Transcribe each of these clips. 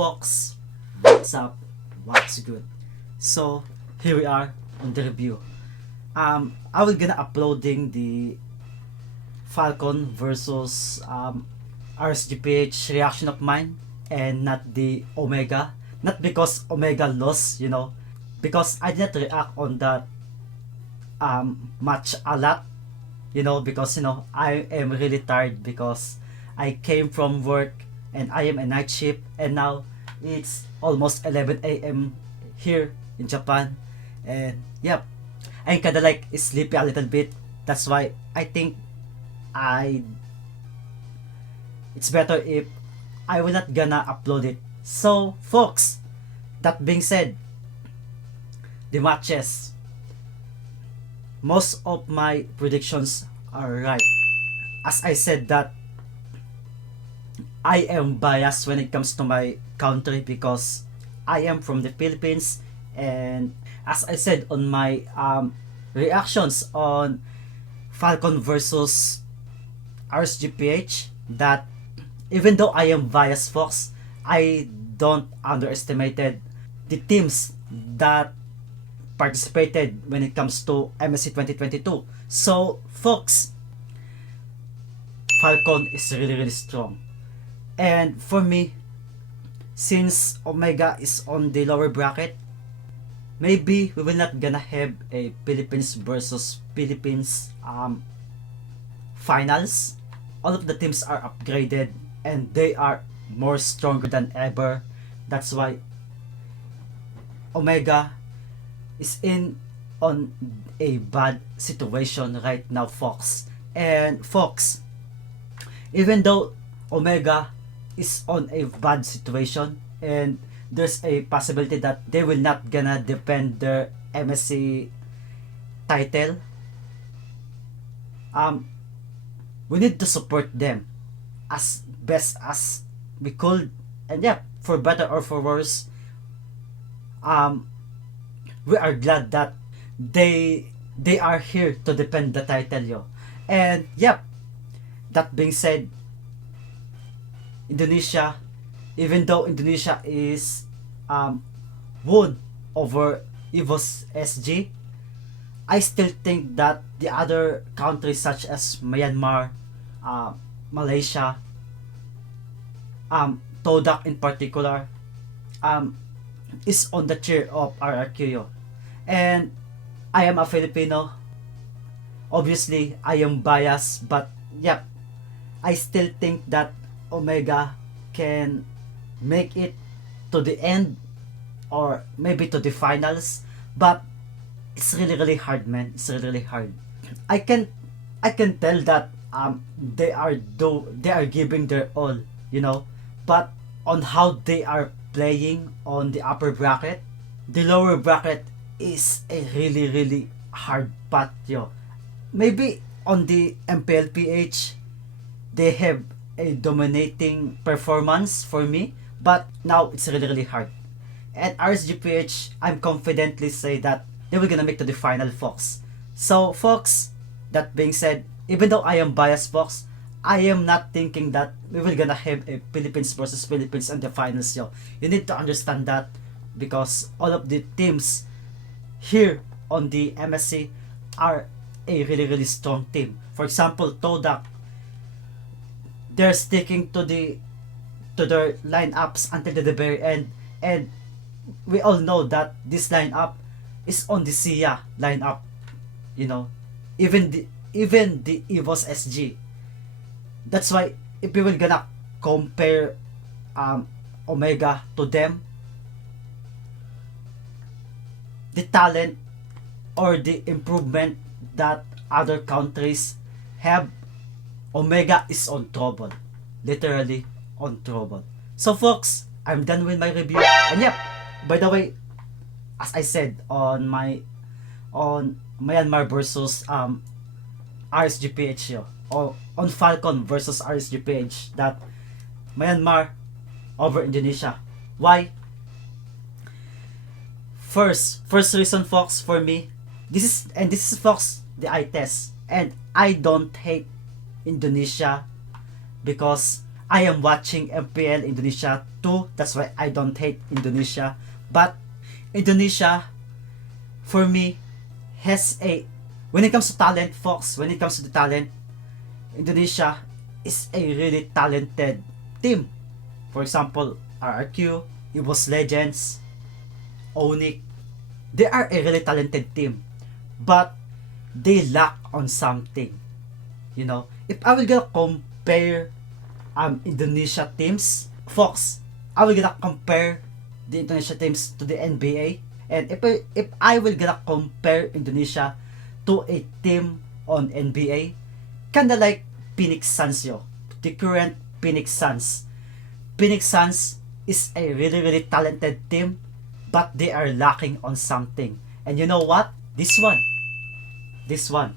folks, what's up? What's good? So here we are on the review. I will gonna uploading the Falcon versus RSGPH reaction of mine, and not the Omega. Not because Omega lost, because I did not react on that match a lot, because I am really tired because I came from work and I am a night shift, and now it's almost 11 a.m. here in Japan, and yep, I'm kinda like sleepy a little bit. That's why I think I it's better if I will not gonna upload it. So folks, that being said, the matches, most of my predictions are right. As I said that I am biased when it comes to my country because I am from the Philippines, and as I said on my reactions on Falcon versus RSGPH, that even though I am biased, folks, I don't underestimated the teams that participated when it comes to MSC 2022. So folks, Falcon is really strong. And for me, since Omega is on the lower bracket, maybe we will not gonna have a Philippines versus Philippines finals. All of the teams are upgraded and they are more stronger than ever. That's why Omega is in on a bad situation right now, folks. And folks, even though Omega is on a bad situation and there's a possibility that they will not gonna defend their MSC title, we need to support them as best as we could. And yeah, for better or for worse, we are glad that they are here to defend the title, yo. And yep, that being said, Indonesia, even though Indonesia is won over EVOS SG, I still think that the other countries such as Myanmar, Malaysia, Todak in particular, is on the tier of RRQ. And I am a Filipino. Obviously, I am biased, but yep, I still think that Omega can make it to the end or maybe to the finals, but it's really hard, man. It's really hard. I can tell that they are giving their all, but on how they are playing on the upper bracket, the lower bracket is a really hard path, yo. Maybe on the MPLPH they have a dominating performance for me, but now it's really hard. And RSGPH, I'm confidently say that they will gonna make to the final, folks. So folks, that being said, even though I am biased, folks, I am not thinking that we will gonna have a Philippines versus Philippines in the finals, yo. You need to understand that because all of the teams here on the MSC are a really strong team. For example, Todak, they're sticking to their lineups until the very end, and we all know that this lineup is on the CIAO lineup, even the EVOS SG. That's why if we will gonna compare Omega to them, the talent or the improvement that other countries have, Omega is on trouble. Literally on trouble. So folks, I'm done with my review. And yep, by the way, as I said on Myanmar versus RSGPH, or on Falcon versus RSGPH, that Myanmar over Indonesia. Why? First reason, folks, for me, this is folks, the eye test, and I don't hate Indonesia because I am watching MPL Indonesia too. That's why I don't hate Indonesia. But Indonesia, for me, has a, when it comes to talent, folks, when it comes to the talent, Indonesia is a really talented team. For example, RRQ, Evo's Legends, Onyx, they are a really talented team. But they lack on something. You know, if I will gonna compare Indonesia teams, folks, I will gonna compare the Indonesia teams to the NBA. And if I will gonna compare Indonesia to a team on NBA, kinda like Phoenix Suns yo. The current Phoenix Suns. Phoenix Suns is a really talented team, but they are lacking on something. And you know what? This one,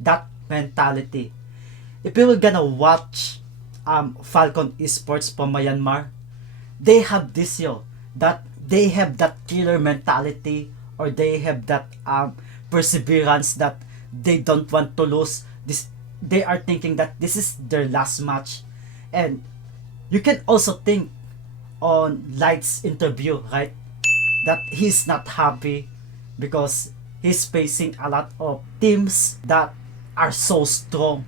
that mentality. If you were gonna watch Falcon Esports from Myanmar, they have this yo, that they have that killer mentality, or they have that perseverance that they don't want to lose. This, they are thinking that this is their last match. And you can also think on Light's interview, right? That he's not happy because he's facing a lot of teams that are so strong.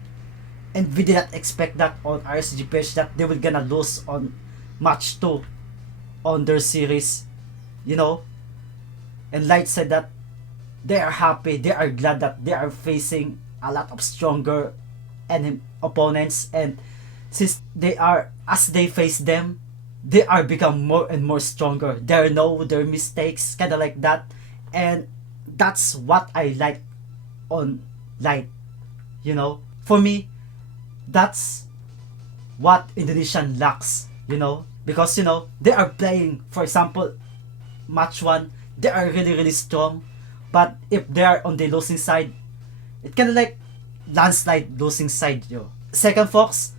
And we did not expect that on RSGPH, that they were gonna lose on match 2 on their series, you know. And Light said that they are happy, they are glad that they are facing a lot of stronger opponents, and since they are, as they face them, they are become more and more stronger. They know their mistakes, kind of like that. And that's what I like on Light, you know. For me, that's what Indonesian lacks, you know, because, you know, they are playing, for example, match 1, they are really strong, but if they are on the losing side, it kind of like landslide losing side, yo. Second, folks,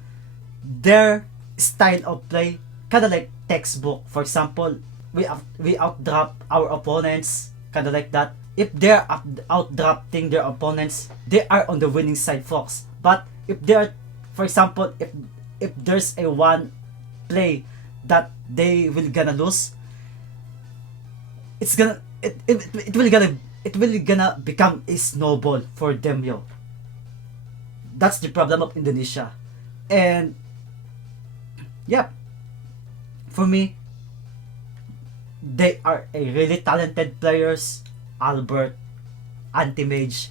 their style of play kind of like textbook. For example, we outdraft our opponents, kind of like that. If they're outdrafting their opponents, they are on the winning side, folks. But if they're, for example, if there's a one play that they will gonna lose, it's gonna it will gonna become a snowball for them, yo. That's the problem of Indonesia. And yep, for me, they are a really talented players. Albert, Anti-Mage,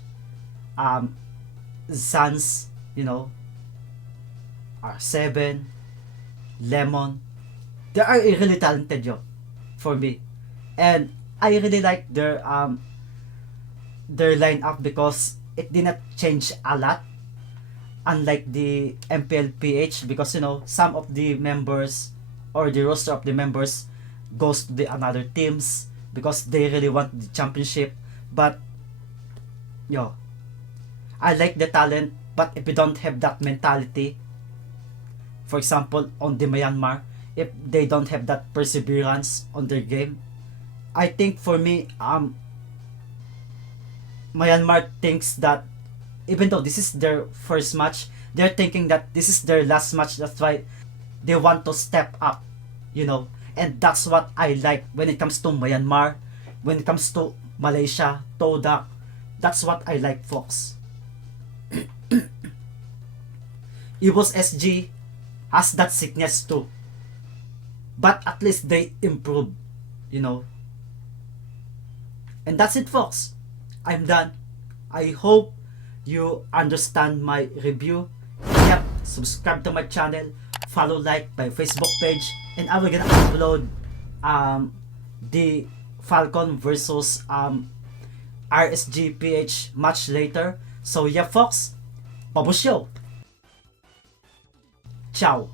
Sans, you know, R7, Lemon. They are a really talented, yo, for me. And I really like their lineup because it did not change a lot, unlike the MPLPH, because, you know, some of the members or the roster of the members goes to the another teams because they really want the championship. But yo, I like the talent, but if you don't have that mentality, for example on the Myanmar, if they don't have that perseverance on their game, I think for me, Myanmar thinks that even though this is their first match, they're thinking that this is their last match. That's why they want to step up, you know. And that's what I like when it comes to Myanmar, when it comes to Malaysia, Todak. That's what I like, folks. Evo's SG has that sickness too, but at least they improve, you know. And that's it, folks. I'm done. I hope you understand my review. Yep, subscribe to my channel, follow, like my Facebook page, and I will gonna upload the Falcon versus RSGPH match later. So yeah, folks, babusyo. Ciao.